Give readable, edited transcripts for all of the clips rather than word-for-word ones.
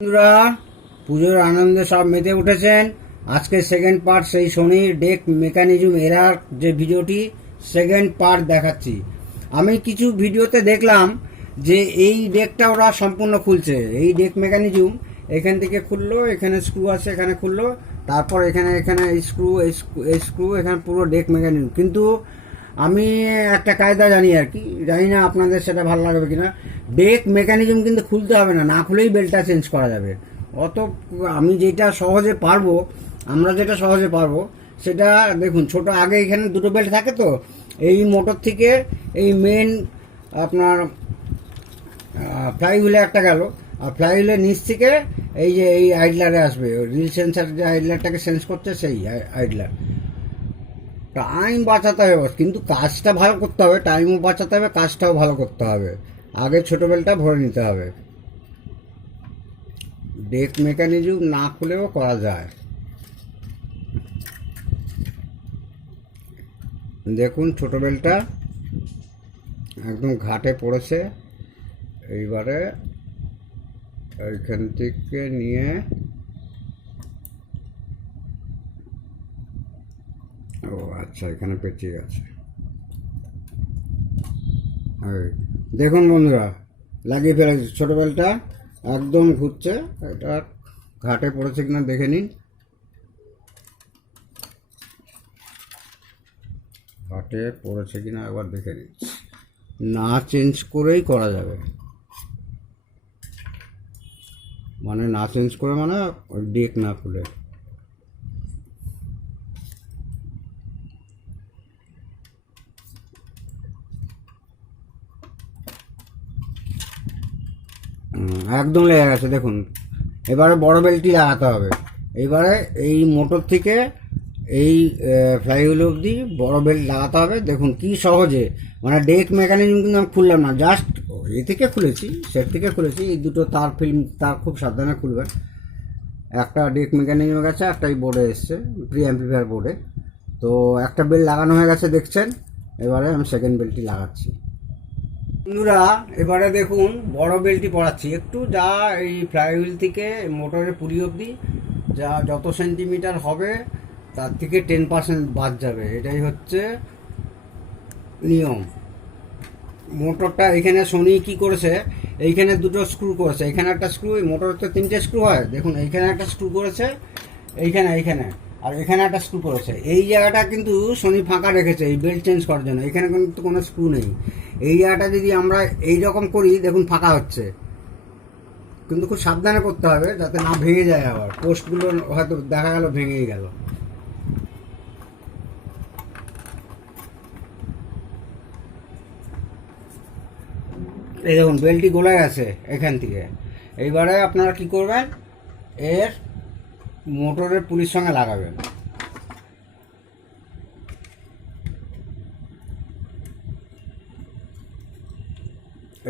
বন্ধুরা, পুজোর আনন্দে সব মেতে উঠেছেন। আজকে সেকেন্ড পার্ট, সেই শনির ডেক মেকানিজম এরার যে ভিডিওটি সেকেন্ড পার্ট দেখাচ্ছি। আমি কিছু ভিডিওতে দেখলাম যে এই ডেকটা ওরা সম্পূর্ণ খুলছে। এই ডেক মেকানিজম এখান থেকে খুললো, এখানে স্ক্রু আছে, এখানে খুললো, তারপর এখানে এখানে স্ক্রু এখানে পুরো ডেক মেকানিজম। কিন্তু আমি একটা কায়দা জানি আর কি, জানি না আপনাদের সেটা ভালো লাগবে কিনা। ডেক মেকানিজম কিন্তু খুলতে হবে না, না খুলেই বেল্টটা চেঞ্জ করা যাবে। অত আমি যেটা সহজে পারবো, আমরা যেটা সহজে পারবো সেটা দেখুন। ছোট আগে এখানে দুটো বেল্ট থাকে, তো এই মোটর থেকে এই মেন আপনার ফ্লাই হুইলে একটা গেল, আর ফ্লাই হুইলের নিচ থেকে এই যে এই আইডলারে আসবে, রিল সেন্সার যে আইডলারটাকে সেন্স করছে সেই আইডলার। টাইম বাঁচাতে হবে, কিন্তু কাজটা ভালো করতে হবে। টাইমও বাঁচাতে হবে, কাজটাও ভালো করতে হবে। আগে ছোট বেলটা ভরে নিতে হবে। ডেক মেকানিজম না খুলেও করা যায়। দেখুন ছোট বেলটা একদম ঘাটে পড়েছে। এইবারে এইখান থেকে নিয়ে ও আচ্ছা, এখানে পেঁচিয়ে গেছে। দেখুন বন্ধুরা, লাগিয়ে ফেলেছে। ছোট বেলটা একদম ঘুরছে। এটা ঘাটে পড়েছে কিনা দেখে নিন। ঘাটে পড়েছে কিনা একবার দেখে নিন। না চেঞ্জ করেই করা যাবে, মানে না চেঞ্জ করে মানে ওই ডেক না খুলে। একদম লেগে গেছে দেখুন। এবারে বড় বেলটি লাগাতে হবে। এবারে এই মোটর থেকে এই ফ্লাইহুইল অবধি বড় বেল্ট লাগাতে হবে। দেখুন কি সহজে, মানে ডেক মেকানিজম কিন্তু আমি খুললাম না, জাস্ট এ থেকে খুলেছি, সেট থেকে খুলেছি। এই দুটো তার ফিল্ম তার খুব সাবধানে খুলবেন। একটা ডেক মেকানিজমের কাছে, একটা এই বোর্ডে এসছে, প্রি অ্যাম্পলিফায়ার বোর্ডে। তো একটা বেল্ট লাগানো হয়ে গেছে দেখছেন। এবারে আমি সেকেন্ড বেল্টটি লাগাচ্ছি। বন্ধুরা, এবারে দেখুন বড় বেল্টটি পড়াচ্ছি। একটু যা এই ফ্লাইহুইল থেকে মোটরের পুরি অবধি যা যত সেন্টিমিটার হবে তার থেকে 10% বাদ যাবে, এটাই হচ্ছে নিয়ম। মোটরটা এখানে শনি কি করেছে, এইখানে দুটো স্ক্রু করেছে। এখানে একটা স্ক্রু, মোটরের তো 3টে স্ক্রু হয়, দেখুন এইখানে একটা স্ক্রু করেছে, এইখানে আর এখানে একটা স্ক্রু করেছে। এই জায়গাটা কিন্তু শনি ফাঁকা রেখেছে এই বেল্ট চেঞ্জ করার জন্য। এখানে কিন্তু কোনো স্ক্রু নেই। এই জায়গাটা যদি আমরা এই রকম করি, দেখুন ফাঁকা হচ্ছে, কিন্তু খুব সাবধানে করতে হবে যাতে না ভেঙে যায়। আবার পোস্টগুলো হয়তো দেখা গেল ভেঙেই গেল। এই দেখুন বেল্টটি গলে গেছে এখান থেকে। এইবারে আপনারা কি করবেন, এর মোটরের পুলির সঙ্গে লাগাবেন।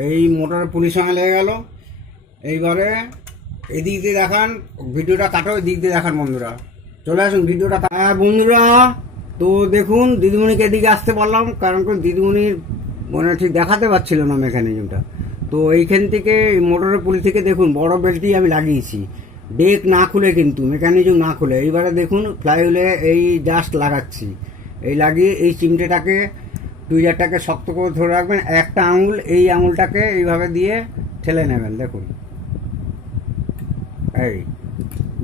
এই মোটরের পুলির সঙ্গে লেগে গেল। এইবারে এদিক দিয়ে দেখান, ভিডিওটা কাটো, এদিক দিয়ে দেখান বন্ধুরা। চলে আসুন ভিডিওটা। হ্যাঁ বন্ধুরা, তো দেখুন দিদিমণিকে এদিকে আসতে পারলাম, কারণ দিদিমণির মানে ঠিক দেখাতে পারছিল না মেকানিজমটা। তো এইখান থেকে মোটরের পুলি থেকে দেখুন বড় বেল্টটি আমি লাগিয়েছি, ডেক না খুলে, কিন্তু মেকানিজম না খুলে। এইবারে দেখুন ফ্লাইহুইলে এই জাস্ট লাগাচ্ছি। এই লাগিয়ে এই চিমটেটাকে, টুইজারটাকে শক্ত করে ধরে রাখবেন। একটা আঙুল, এই আঙুলটাকে এইভাবে দিয়ে ঠেলে নেবেন। দেখুন এই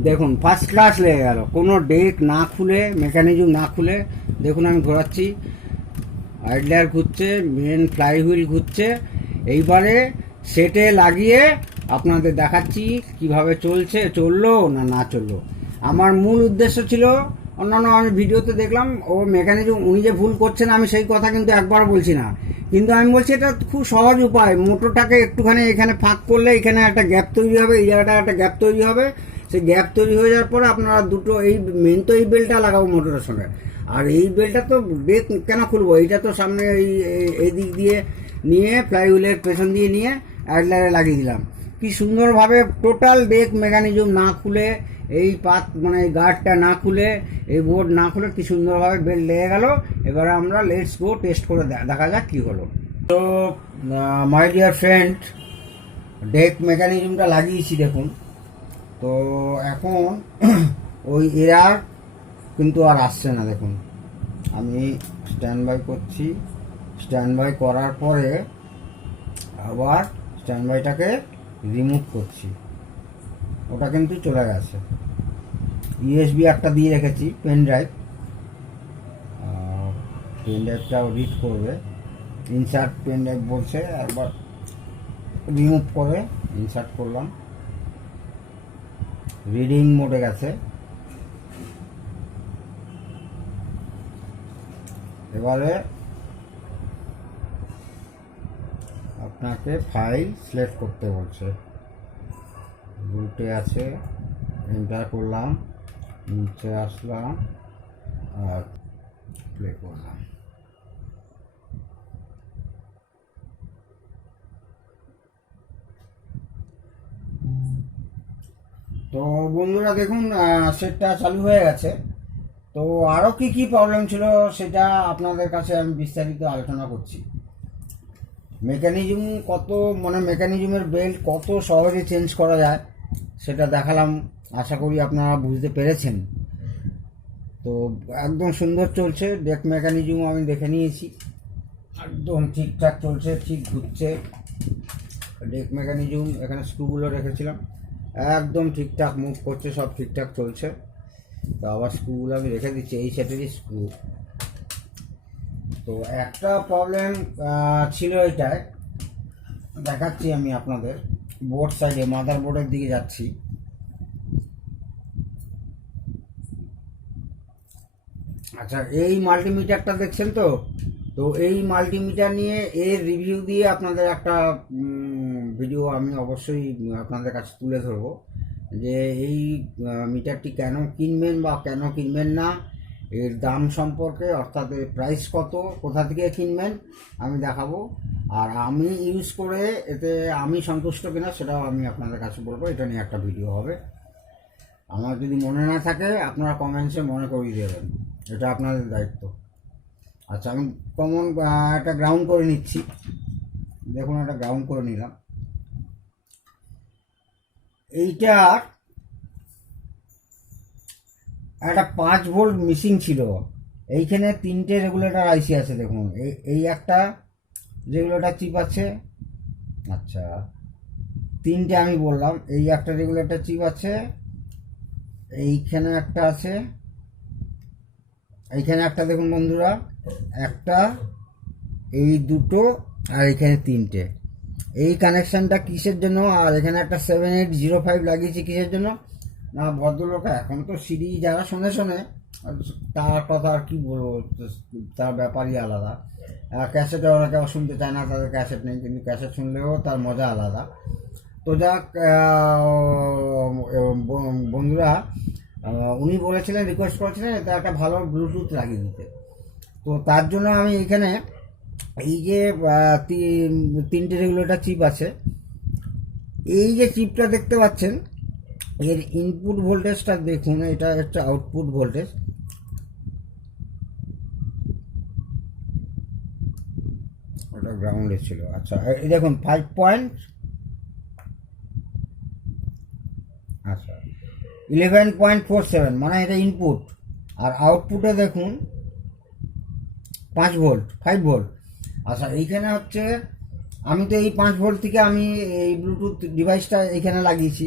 দেখুন ফার্স্ট ক্লাস লেগে গেল, কোনো ডেক না খুলে, মেকানিজম না খুলে। দেখুন আমি ঘোরাচ্ছি, আইডলার ঘুরছে, মেন ফ্লাই হুইল ঘুরছে। এইবারে সেটে লাগিয়ে আপনাদের দেখাচ্ছি কিভাবে চললো না চললো। আমার মূল উদ্দেশ্য ছিল, অন্যান্য আমি ভিডিওতে দেখলাম ও মেকানিজম উনি যে ভুল করছেন, আমি সেই কথা কিন্তু একবার বলছি না, কিন্তু আমি বলছি এটা খুব সহজ উপায়। মোটরটাকে একটুখানি এখানে ফাঁক করলে এখানে একটা গ্যাপ তৈরি হবে, এই জায়গাটা একটা গ্যাপ তৈরি হবে। সেই গ্যাপ তৈরি হয়ে যাওয়ার পরে আপনারা দুটো, এই মেন তো এই বেল্টটা লাগাবো মোটরের সঙ্গে, আর এই বেল্টটা তো ব্রেক কেন খুলবো, এইটা তো সামনে এই দিক দিয়ে নিয়ে ফ্লাইহুইলের পেছন দিয়ে নিয়ে অ্যাডলারে লাগিয়ে দিলাম। কি সুন্দরভাবে টোটাল ব্রেক মেকানিজম না খুলে, এই মানে এই গার্ডটা না খুলে, এই বোর্ড না খুলে কি সুন্দরভাবে বেল্ট লেগে গেল। এবারে আমরা লেটস গো টেস্ট করে দেখা যাক কি হলো। তো মাই ডিয়ার ফ্রেন্ড, ডেক মেকানিজমটা লাগিয়েছি দেখুন। তো এখন ওই এরার কিন্তু আর আসছে না। দেখুন আমি স্ট্যান্ড বাই করছি, স্ট্যান্ড বাই করার পরে আবার স্ট্যান্ড বাইটাকে রিমুভ করছি, ওটা কিন্তু চলে গেছে। ইউএসবি একটা দিয়ে রেখেছি পেন ড্রাইভ, পেন ড্রাইভটাও রিড করবে, ইনসার্ট পেন ড্রাইভ বলছে, একবার রিমুভ করে ইনসার্ট করলাম, রিডিং মোডে গেছে। এবারে আপনাকে ফাইল সিলেক্ট করতে বলছে, রুটে আছে, এন্টার করলাম, নিচে আসলাম আর প্লে করলাম। তো বন্ধুরা দেখুন সেটটা চালু হয়ে গেছে। তো আরও কি কি প্রবলেম ছিল সেটা আপনাদের কাছে আমি বিস্তারিত আলোচনা করছি। মেকানিজম কত, মানে মেকানিজমের বেল্ট কত সহজে চেঞ্জ করা যায় সেটা দেখালাম, আশা করি আপনারা বুঝতে পেরেছেন। তো একদম সুন্দর চলছে, ডেক মেকানিজম আমি দেখে নিয়েছি, একদম ঠিকঠাক চলছে, ঠিক ঘুরছে। ডেক মেকানিজম এখানে স্ক্রুগুলো রেখেছিলাম, একদম ঠিকঠাক মুভ করছে, সব ঠিকঠাক চলছে। তো আবার স্ক্রুগুলো আমি রেখে দিচ্ছি, এই সেটেরই স্ক্রু। তো একটা প্রবলেম ছিল এটায়, দেখাচ্ছি আমি আপনাদের। বোর্ড সাইডে মাদার বোর্ডের দিকে যাচ্ছি, আচ্ছা এই মাল্টিমিটারটা দেখছেন তো? তো এই মাল্টিমিটার নিয়ে এর রিভিউ দিয়ে আপনাদের একটা ভিডিও আমি অবশ্যই আপনাদের কাছে তুলে ধরবো, যে এই মিটারটি কেন কিনবেন বা কেন কিনবেন না, এর দাম সম্পর্কে, অর্থাৎ এর প্রাইস কত, কোথা থেকে কিনবেন আমি দেখাবো। আর আমি ইউজ করে এতে আমি সন্তুষ্ট কিনা সেটাও আমি আপনাদের কাছে বলবো, এটা নিয়ে একটা ভিডিও হবে। আমার যদি মনে না থাকে আপনারা কমেন্টসে মনে করিয়ে দেবেন, এটা আপনাদের দায়িত্ব। আচ্ছা আমি কমন একটা গ্রাউন্ড করে নিচ্ছি, দেখুন একটা গ্রাউন্ড করে নিলাম। এইটার একটা 5 ভোল্ট মিসিং ছিল, এইখানে 3টে রেগুলেটর আইসি আছে দেখুন, এই একটা রেগুলেটর চিপ আছে, আচ্ছা 3টে আমি বললাম, এই একটা রেগুলেটর চিপ আছে, এইখানে একটা আছে, এইখানে একটা দেখুন বন্ধুরা, একটা, এই দুটো, আর এখানে 3টে। এই কানেকশানটা কিসের জন্য, আর এখানে একটা 7805 লাগিয়েছি কিসের জন্য না, ভদ্রলোক এখন তো সিডি যারা শোনে শোনে, তার কথা আর কি বলবো, তার ব্যাপারই আলাদা। ক্যাসেটে অনেকে শুনতে চায় না, তাদের ক্যাসেট নেই, কিন্তু ক্যাসেট শুনলেও তার মজা আলাদা। তো যাক বন্ধুরা, উনি বলেছিলেন, রিকোয়েস্ট করেছিলেন এটা একটা ভালো ব্লুটুথ লাগিয়ে দিতে। তো তার জন্য আমি এখানে এই যে 3টে রেগুলেটর চিপ আছে, এই যে চিপটা দেখতে পাচ্ছেন, এর ইনপুট ভোল্টেজটা দেখুন, এটা হচ্ছে আউটপুট ভোল্টেজ, ওটা গ্রাউন্ডে ছিল। আচ্ছা এই দেখুন 5 পয়েন্ট, আচ্ছা 11.47, মানে এটা ইনপুট। আর আউটপুটে দেখুন 5 ভোল্ট, 5 ভোল্ট। আচ্ছা এইখানে হচ্ছে, আমি তো এই 5 ভোল্ট থেকে আমি এই ব্লুটুথ ডিভাইসটা এইখানে লাগিয়েছি,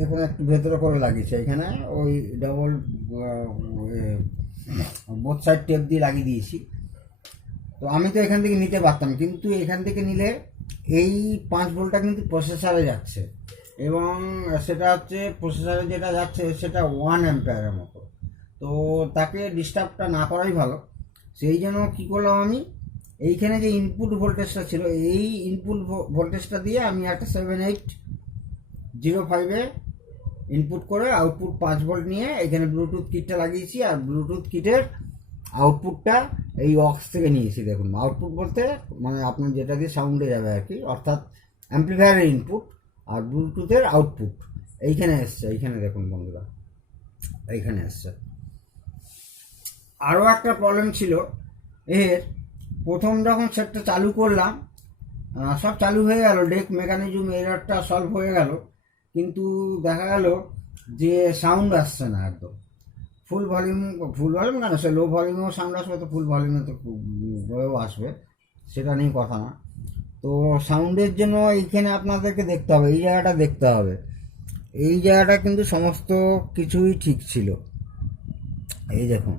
দেখুন একটু ভেতরে করে লাগিয়েছি, এখানে ওই ডবল বোথ সাইড টেপ দিয়ে লাগিয়ে দিয়েছি। তো আমি তো এখান থেকে নিতে পারতাম, কিন্তু এখান থেকে নিলে এই 5 ভোল্টটা কিন্তু প্রসেসরে যাচ্ছে, এবং সেটা হচ্ছে প্রসেসরে যেটা যাচ্ছে সেটা 1 অ্যাম্পিয়ারের মতো। তো তাকে ডিস্টার্বটা না করাই ভালো। সেই জন্য কী করলাম, আমি এইখানে যে ইনপুট ভোল্টেজটা ছিল, এই ইনপুট ভোল্টেজটা দিয়ে আমি একটা 7805-এ ইনপুট করে আউটপুট 5 ভোল্ট নিয়ে এখানে ব্লুটুথ কিটটা লাগিয়েছি, আর ব্লুটুথ কিটের আউটপুটটা এই অক্স থেকে নিয়েছি। দেখুন আউটপুট বলতে মানে আপনার যেটা দিয়ে সাউন্ডে যাবে আর কি, অর্থাৎ অ্যাম্প্লিফায়ারের ইনপুট আর ব্লুটুথের আউটপুট এইখানে এসছে, এইখানে দেখুন বন্ধুরা, এইখানে এসছে। আরও একটা প্রবলেম ছিল এর, প্রথম যখন সেটটা চালু করলাম, সব চালু হয়ে গেল, ডেক মেকানিজম এররটা সলভ হয়ে গেল, কিন্তু দেখা গেল যে সাউন্ড আসছে না একদম। ফুল ভলিউম কেন, সে লো ভলিউমেও সাউন্ড আসবে, তো ফুল ভলিউমে তো আসবে, সেটা নিয়ে কথা না। তো সাউন্ডের জন্য এইখানে আপনাদেরকে দেখতে হবে, এই জায়গাটা দেখতে হবে। এই জায়গাটা কিন্তু সমস্ত কিছুই ঠিক ছিল। এই দেখুন,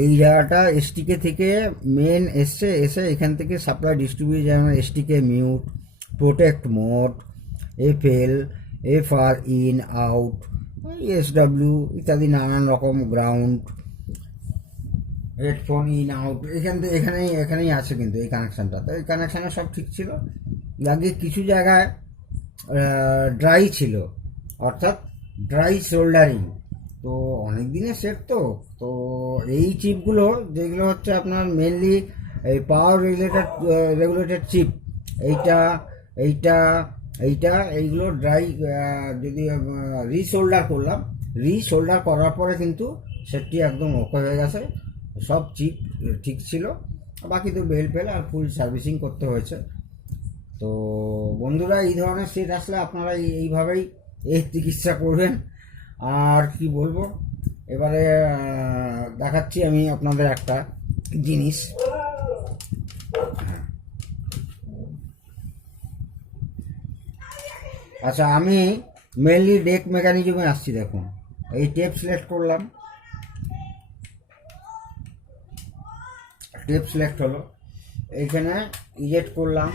এই জায়গাটা এসটিকে থেকে মেন এসে এখান থেকে সাপ্লাই ডিস্ট্রিবিউট, যেমন এসটিকে mute, protect mode, FR in out, SW ইত্যাদি নানান রকম, গ্রাউন্ড, হেডফোন ইন আউট, এখানেই আছে কিন্তু এই কানেকশানটা। তো এই কানেকশানে সব ঠিক ছিল। আগে কিছু জায়গায় ড্রাই ছিল, অর্থাৎ ড্রাই সোল্ডারিং। তো অনেক দিনের সেট, তো এই চিপগুলো যেগুলো হচ্ছে আপনার মেনলি এই পাওয়ার রেগুলেটেড চিপ, এইটা এইটা এইটা এইগুলো ড্রাই, যদি রিসোল্ডার করার পরে কিন্তু সেটটি একদম ওকে হয়ে গেছে, সব চিপ ঠিক ছিল। বাকি তো বেল আর ফুল সার্ভিসিং করতে হয়েছে। তো বন্ধুরা, এই ধরনের সেট আসলে আপনারা এইভাবেই এই চিকিৎসা করবেন। আর কি বলবো, এবারে দেখাচ্ছি আমি আপনাদের একটা জিনিস। আচ্ছা, আমি মেনলি ডেক মেকানিজমে আসছি। দেখুন, এই টেপ সিলেক্ট করলাম, হলো, এইখানে ইজেক্ট করলাম।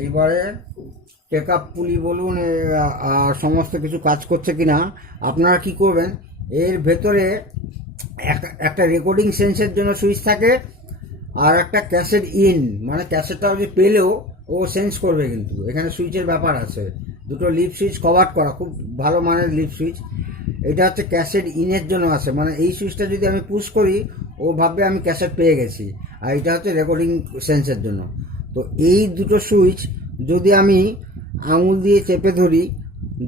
এইবারে টেক আপ পুলি বলুন আর সমস্ত কিছু কাজ করছে কিনা আপনারা কি করবেন, এর ভেতরে একটা রেকর্ডিং সেন্সের জন্য সুইচ থাকে, আর একটা ক্যাসেট ইন, মানে ক্যাসেটটা যে পেলেও ও সেন্স করবে, কিন্তু এখানে সুইচের ব্যাপার আছে। দুটো লিপ সুইচ কভার করা, খুব ভালো মানের লিপ সুইচ। এটা হচ্ছে ক্যাসেট ইনের জন্য আছে, মানে এই সুইচটা যদি আমি পুশ করি ও ভাববে আমি ক্যাসেট পেয়ে গেছি, আর এটা হচ্ছে রেকর্ডিং সেন্সের জন্য। তো এই দুটো সুইচ যদি আমি আঙুল দিয়ে চেপে ধরি,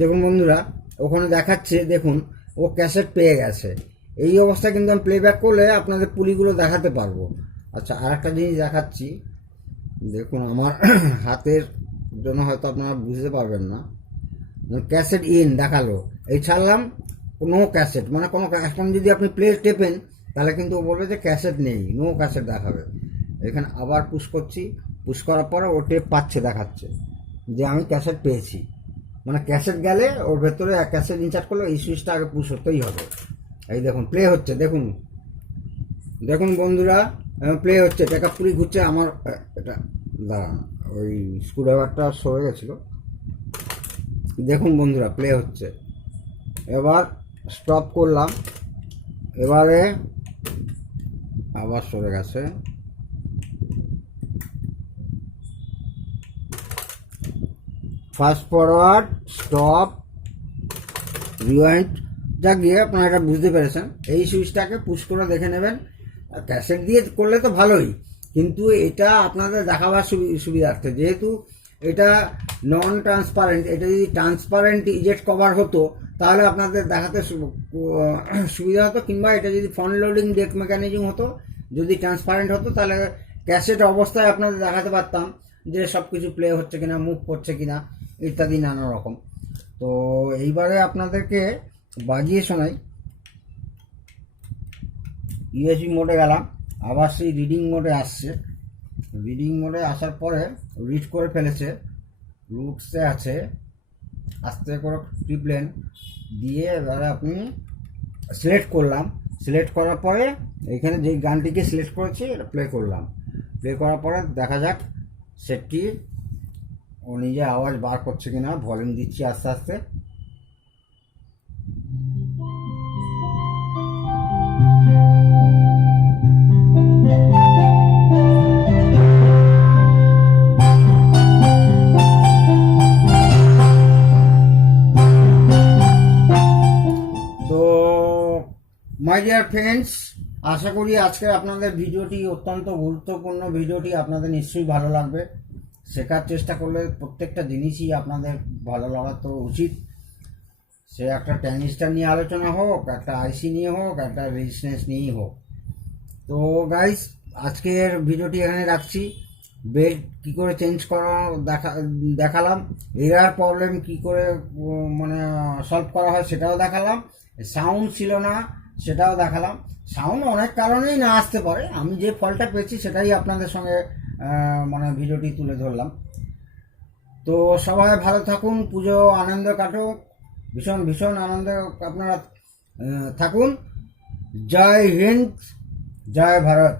দেখুন বন্ধুরা, ওখানে দেখাচ্ছে, দেখুন ও ক্যাসেট পেয়ে গেছে। এই অবস্থায় কিন্তু আমি প্লেব্যাক করলে আপনাদের পুলিগুলো দেখাতে পারবো। আচ্ছা, আর একটা জিনিস দেখাচ্ছি, দেখুন আমার হাতের জন্য হয়তো আপনারা বুঝতে পারবেন না। ক্যাসেট ইন দেখালো, এই ছাড়লাম, নো ক্যাসেট, মানে কোনো, এখন যদি আপনি প্লে টেপেন তাহলে কিন্তু ও বলবে যে ক্যাসেট নেই, নো ক্যাসেট দেখাবে। এখানে আবার পুশ করছি, পুশ করার পরে ও টেপ পাচ্ছে, দেখাচ্ছে যে আমি ক্যাসেট পেয়েছি। মানে ক্যাসেট গেলে ওর ভেতরে ক্যাসেট ইনসার্ট করলে এই সুইচটা আগে পুশ হতেই হবে। এই দেখুন প্লে হচ্ছে, দেখুন দেখুন বন্ধুরা, প্লে হচ্ছে, টেক আপ পুলি ঘুরছে। আমার এটা দাঁড়ান, ওই স্ক্রুড্রাইভারটা সরে গেছিলো। দেখুন বন্ধুরা, প্লে হচ্ছে। এবার স্টপ করলাম, এবারে আবার সরে গেছে। ফাস্ট ফরওয়ার্ড, স্টপ, রিওয়াইন্ড, যা গিয়ে আপনারা এটা বুঝতে পেরেছেন। এই সুইচটাকে পুশ করে দেখে নেবেন। ক্যাসেট দিয়ে করলে তো ভালোই, কিন্তু এটা আপনাদের দেখাবার সুবিধার্থে, যেহেতু এটা নন ট্রান্সপারেন্ট, এটা যদি ট্রান্সপারেন্ট ইজেক্ট কভার হতো তাহলে আপনাদের দেখাতে সুবিধা হতো, কিংবা এটা যদি ফ্রন্ট লোডিং ডেক মেকানিজম হতো, যদি ট্রান্সপারেন্ট হতো, তাহলে ক্যাসেট অবস্থায় আপনাদের দেখাতে পারতাম যে সব কিছু প্লে হচ্ছে কিনা, মুভ করছে কিনা ইত্যাদি নানা রকম। তো এইবারে আপনাদেরকে বাজিয়ে শোনাই। ইউএসবি মোডে গেলাম, আবার সেই রিডিং মোডে আসছে। রিডিং মোডে আসার পরে রিড করে ফেলেছে, রুটসে আছে, আস্তে করে টিপলেন, দিয়ে এবারে আপনি সিলেক্ট করলাম। সিলেক্ট করার পরে এখানে যে গানটিকে সিলেক্ট করেছি এটা প্লে করলাম। প্লে করার পরে দেখা যাক সেটটি ও নিজে আওয়াজ বার করছে কিনা। ভলিউম দিচ্ছি আস্তে আস্তে। মাই ডিয়ার ফ্রেন্ডস, আশা করি আজকে আপনাদের ভিডিওটি অত্যন্ত গুরুত্বপূর্ণ। ভিডিওটি আপনাদের নিশ্চয়ই ভালো লাগবে। শেখার চেষ্টা করলে প্রত্যেকটা জিনিসই আপনাদের ভালো লাগা তো উচিত। সে একটা ট্রানজিস্টর নিয়ে আলোচনা হোক, একটা আইসি নিয়ে হোক, একটা রেজিস্ট্যান্স নিয়েই হোক। তো গাইস, আজকের ভিডিওটি এখানে রাখছি। বেল্ট কী করে চেঞ্জ করা দেখালাম, এরার প্রবলেম কী করে মানে সলভ করা হয় সেটাও দেখালাম, সাউন্ড ছিল না সেটাও দেখালাম। সাউন্ড অনেক কারণেই না আসতে পারে, আমি যে ফলটা পেয়েছি সেটাই আপনাদের সঙ্গে মানে ভিডিওটি তুলে ধরলাম। তো সবাই ভালো থাকুন, পুজো আনন্দ কাটুক, ভীষণ ভীষণ আনন্দ আপনারা থাকুন। জয় হিন্দ, জয় ভারত।